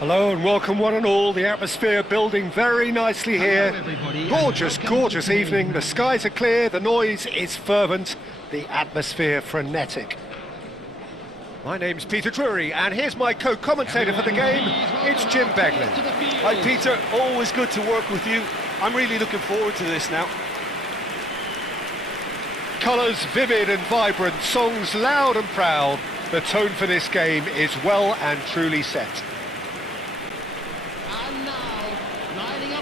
Hello and welcome one and all. The atmosphere building very nicely here. Gorgeous, gorgeous evening. The skies are clear, the noise is fervent, the atmosphere frenetic. My name's Peter Drury and here's my co-commentator for the game. It's Jim Beglin. Hi Peter, always good to work with you. I'm really looking forward to this now. Colours vivid and vibrant, songs loud and proud. The tone for this game is well and truly set.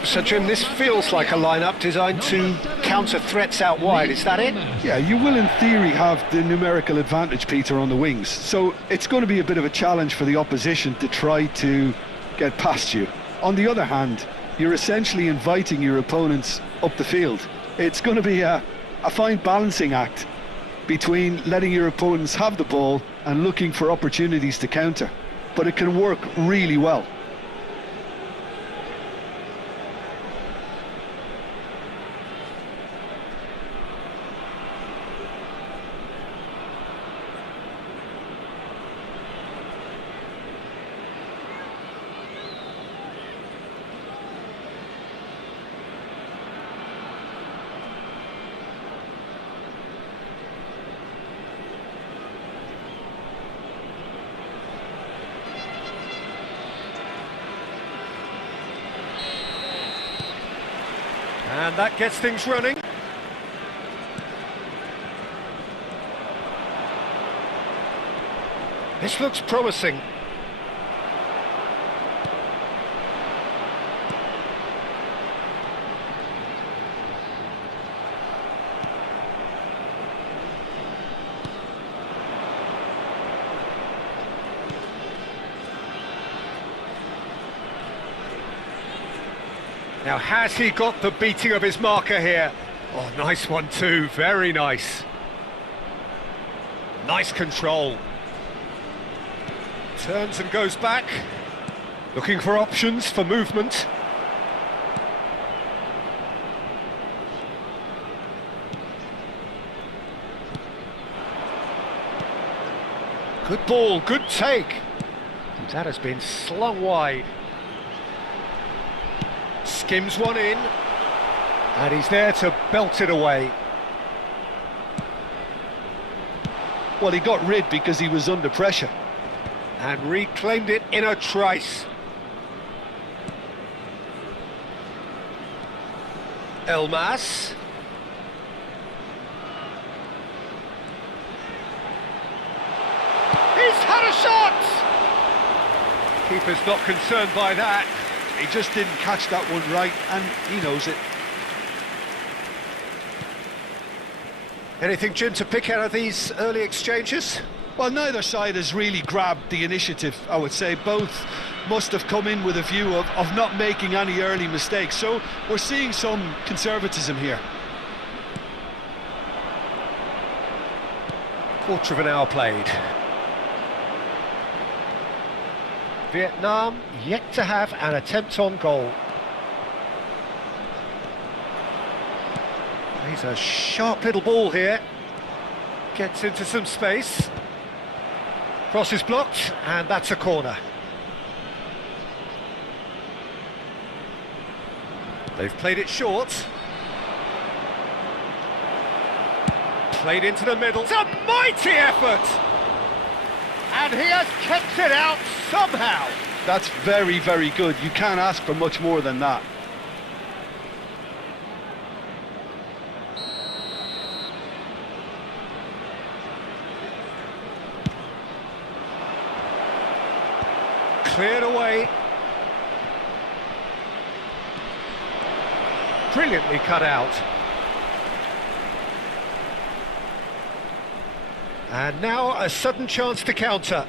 So Jim, this feels like a lineup designed to counter threats out wide, is that it? Yeah, you will in theory have the numerical advantage, Peter, on the wings. So it's going to be a bit of a challenge for the opposition to try to get past you. On the other hand, you're essentially inviting your opponents up the field. It's going to be a fine balancing act between letting your opponents have the ball and looking for opportunities to counter. But it can work really well. And that gets things running. This looks promising. Now, has he got the beating of his marker here? Oh, nice one too, very nice. Nice control. Turns and goes back. Looking for options for movement. Good ball, good take. That has been slung wide. Skims one in, and he's there to belt it away. Well, he got rid because he was under pressure. And reclaimed it in a trice. Elmas. He's had a shot! Keeper's not concerned by that. He just didn't catch that one right, and he knows it. Anything, Jim, to pick out of these early exchanges? Well, neither side has really grabbed the initiative, I would say. Both must have come in with a view of not making any early mistakes. So we're seeing some conservatism here. Quarter of an hour played. Vietnam yet to have an attempt on goal. He's a sharp little ball here. Gets into some space. Cross is blocked, and that's a corner. They've played it short. Played into the middle. It's a mighty effort! And he has kept it out somehow. That's very, very good. You can't ask for much more than that. Cleared away. Brilliantly cut out. And now a sudden chance to counter.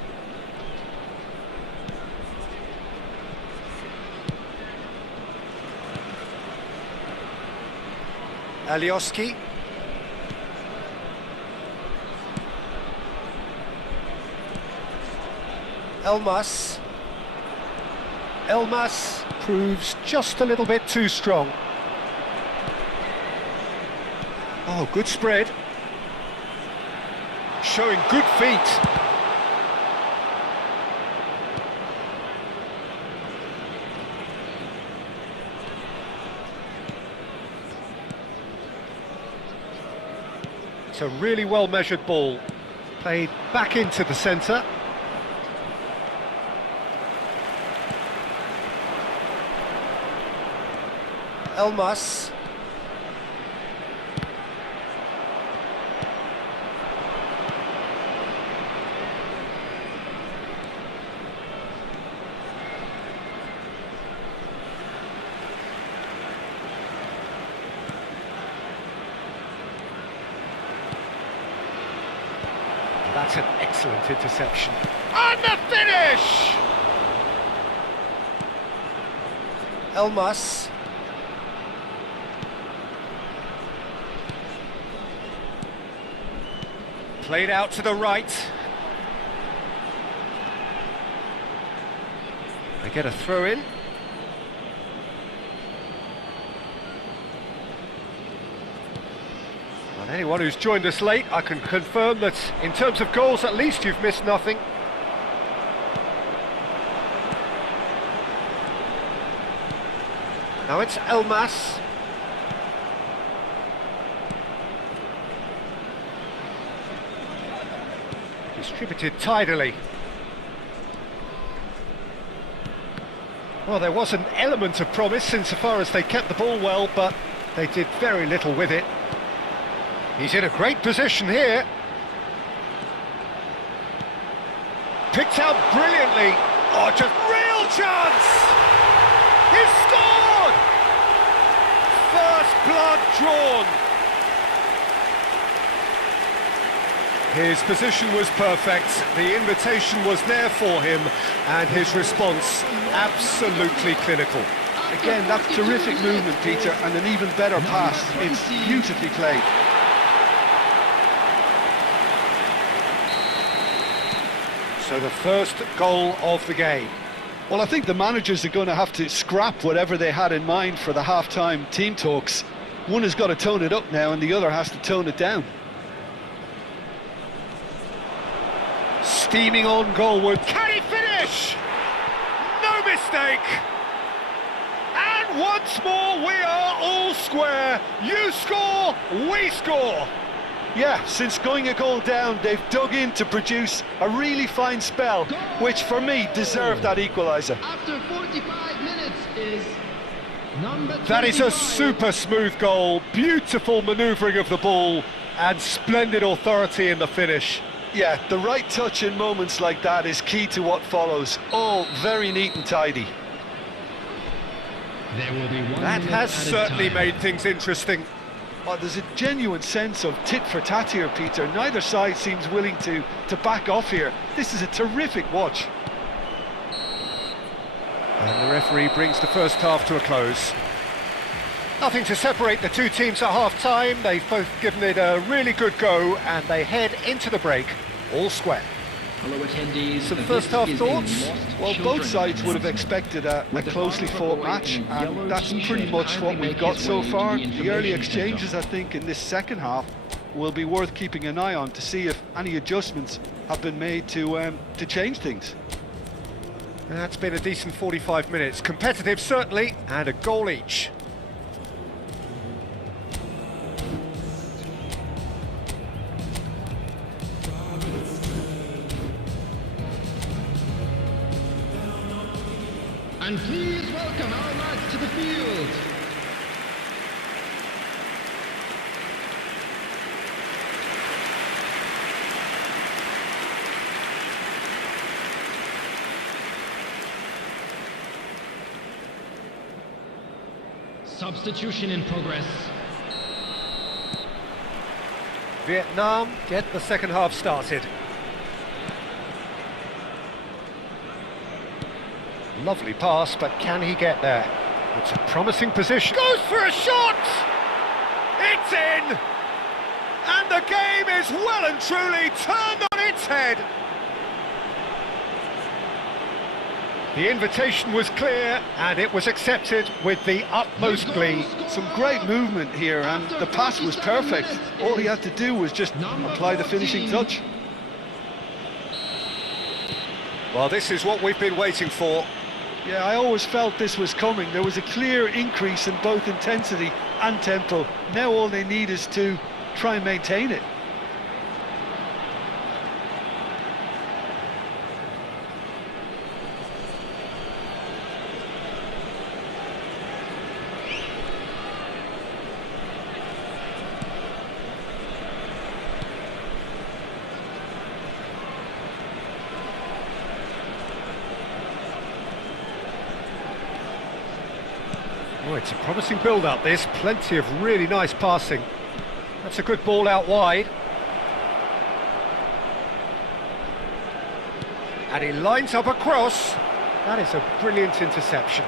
Alioski. Elmas. Elmas proves just a little bit too strong. Oh, good spread. Showing good feet. It's a really well-measured ball. Played back into the centre. Elmas. That's an excellent interception. And the finish! Elmas. Played out to the right. They get a throw in. And anyone who's joined us late, I can confirm that in terms of goals, at least you've missed nothing. Now it's Elmas. Distributed tidily. Well, there was an element of promise insofar as they kept the ball well, but they did very little with it. He's in a great position here. Picked out brilliantly. Oh, just real chance! He's scored! First blood drawn. His position was perfect, the invitation was there for him, and his response absolutely clinical. Again, that's terrific movement, Peter, and an even better pass. It's beautifully played. So the first goal of the game. Well, I think the managers are going to have to scrap whatever they had in mind for the half-time team talks. One has got to tone it up now, and the other has to tone it down. Steaming on goalward. Can he finish? No mistake! And once more we are all square. You score, we score. Yeah, since going a goal down, they've dug in to produce a really fine spell, which for me deserved that equaliser. After 45 minutes is number 25. That is a super smooth goal, beautiful manoeuvring of the ball, and splendid authority in the finish. Yeah, the right touch in moments like that is key to what follows. All very neat and tidy. There will be one That minute has at a certainly time. made things interesting. Oh, there's a genuine sense of tit for tat here, Peter. Neither side seems willing to back off here. This is a terrific watch. And the referee brings the first half to a close. Nothing to separate the two teams at half-time. They've both given it a really good go, and they head into the break all square. Hello attendees. Some first half thoughts? Well, both sides would have expected a closely fought match, and that's pretty much what we've got so far. The early exchanges, I think, in this second half will be worth keeping an eye on to see if any adjustments have been made to change things. That's been a decent 45 minutes. Competitive, certainly, and a goal each. And please welcome our lads to the field. Substitution in progress. Vietnam get the second half started. Lovely pass, but can he get there? It's a promising position. Goes for a shot! It's in! And the game is well and truly turned on its head. The invitation was clear, and it was accepted with the utmost glee. Some great movement here, and the pass was perfect. All he had to do was just apply the finishing touch. Well, this is what we've been waiting for. Yeah, I always felt this was coming. There was a clear increase in both intensity and tempo. Now all they need is to try and maintain it. Oh, it's a promising build-up, this. Plenty of really nice passing. That's a good ball out wide. And he lines up a cross. That is a brilliant interception.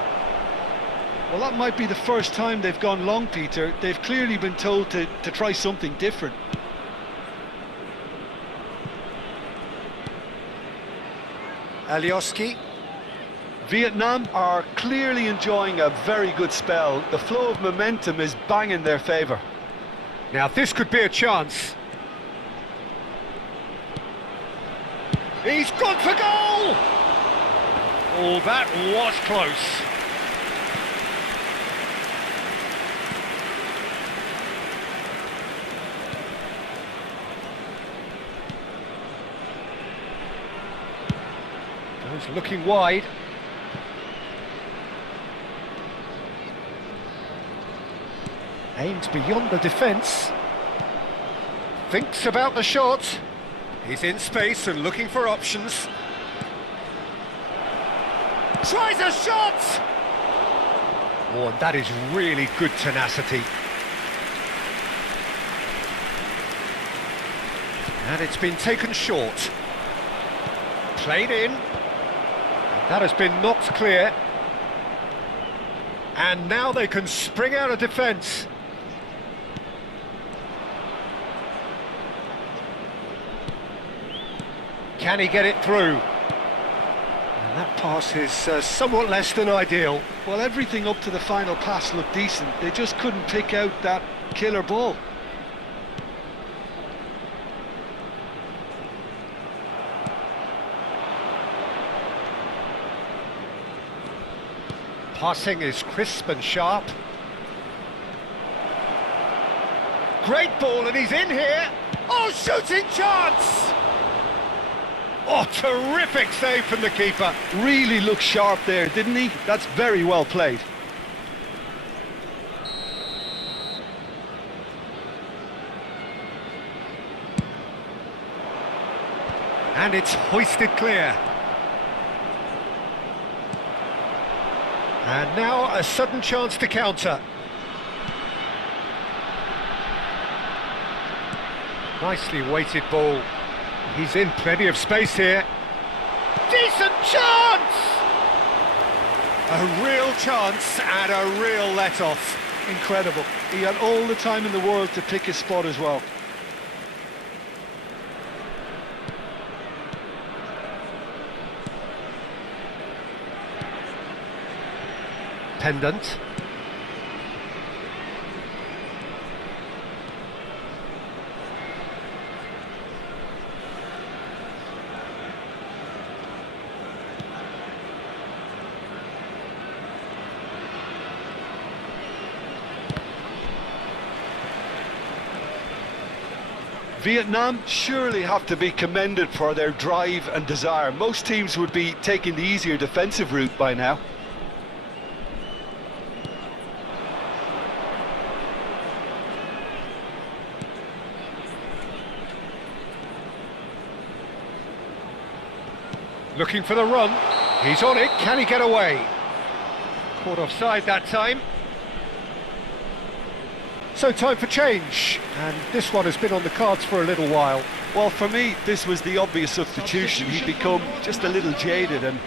Well, that might be the first time they've gone long, Peter. They've clearly been told to try something different. Alioski. Vietnam are clearly enjoying a very good spell. The flow of momentum is bang in their favour. Now this could be a chance. He's gone for goal! Oh, that was close. Goes looking wide. Aims beyond the defence. Thinks about the shot. He's in space and looking for options. Tries a shot! Oh, and that is really good tenacity. And it's been taken short. Played in. And that has been knocked clear. And now they can spring out of defence. Can he get it through? And that pass is somewhat less than ideal. Well, everything up to the final pass looked decent. They just couldn't pick out that killer ball. Passing is crisp and sharp. Great ball, and he's in here. Oh, shooting chance! Oh, terrific save from the keeper. Really looked sharp there, didn't he? That's very well played. And it's hoisted clear. And now a sudden chance to counter. Nicely weighted ball. He's in plenty of space here. Decent chance! A real chance and a real let-off. Incredible. He had all the time in the world to pick his spot as well. Pendant. Vietnam surely have to be commended for their drive and desire. Most teams would be taking the easier defensive route by now. Looking for the run. He's on it. Can he get away? Caught offside that time. So time for change, and this one has been on the cards for a little while. Well, for me, this was the obvious substitution. He'd become just a little jaded, and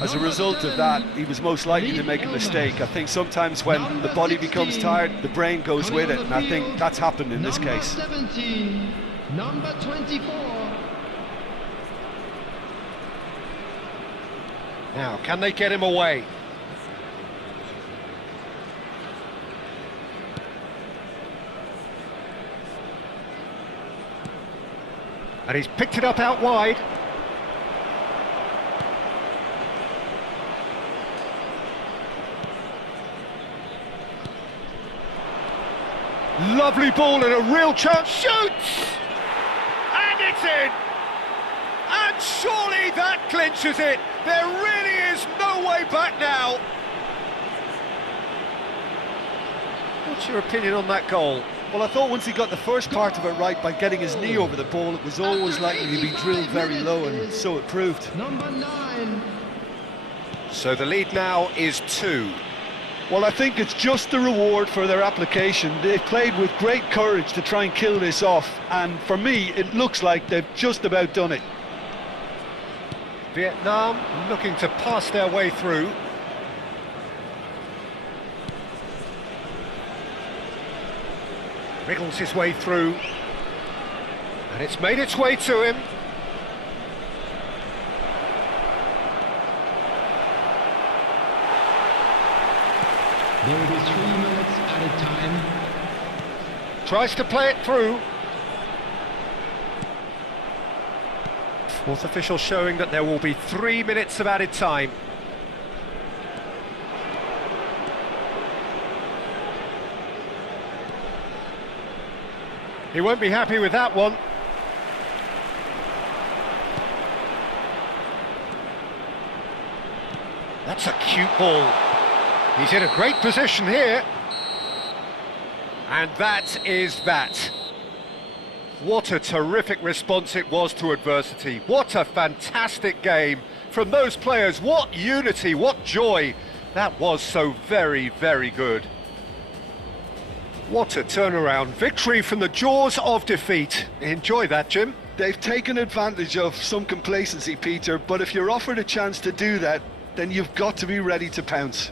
as a result of that, he was most likely to make a mistake. I think sometimes when the body becomes tired, the brain goes with it, and I think that's happened in this case. Number 17, number 24. Now, can they get him away? And he's picked it up out wide. Lovely ball and a real chance. Shoots! And it's in! And surely that clinches it. There really is no way back now. What's your opinion on that goal? Well, I thought once he got the first part of it right by getting his knee over the ball, it was always likely to be drilled very low, and so it proved. Number 9. So the lead now is 2. Well, I think it's just the reward for their application. They played with great courage to try and kill this off, and for me, it looks like they've just about done it. Vietnam looking to pass their way through. Wriggles his way through, and it's made its way to him. There will be 3 minutes added time. Tries to play it through. Fourth official showing that there will be 3 minutes of added time. He won't be happy with that one. That's a cute ball. He's in a great position here. And that is that. What a terrific response it was to adversity. What a fantastic game from those players. What unity, what joy. That was so very, very good. What a turnaround. Victory from the jaws of defeat. Enjoy that, Jim. They've taken advantage of some complacency, Peter, but if you're offered a chance to do that, then you've got to be ready to pounce.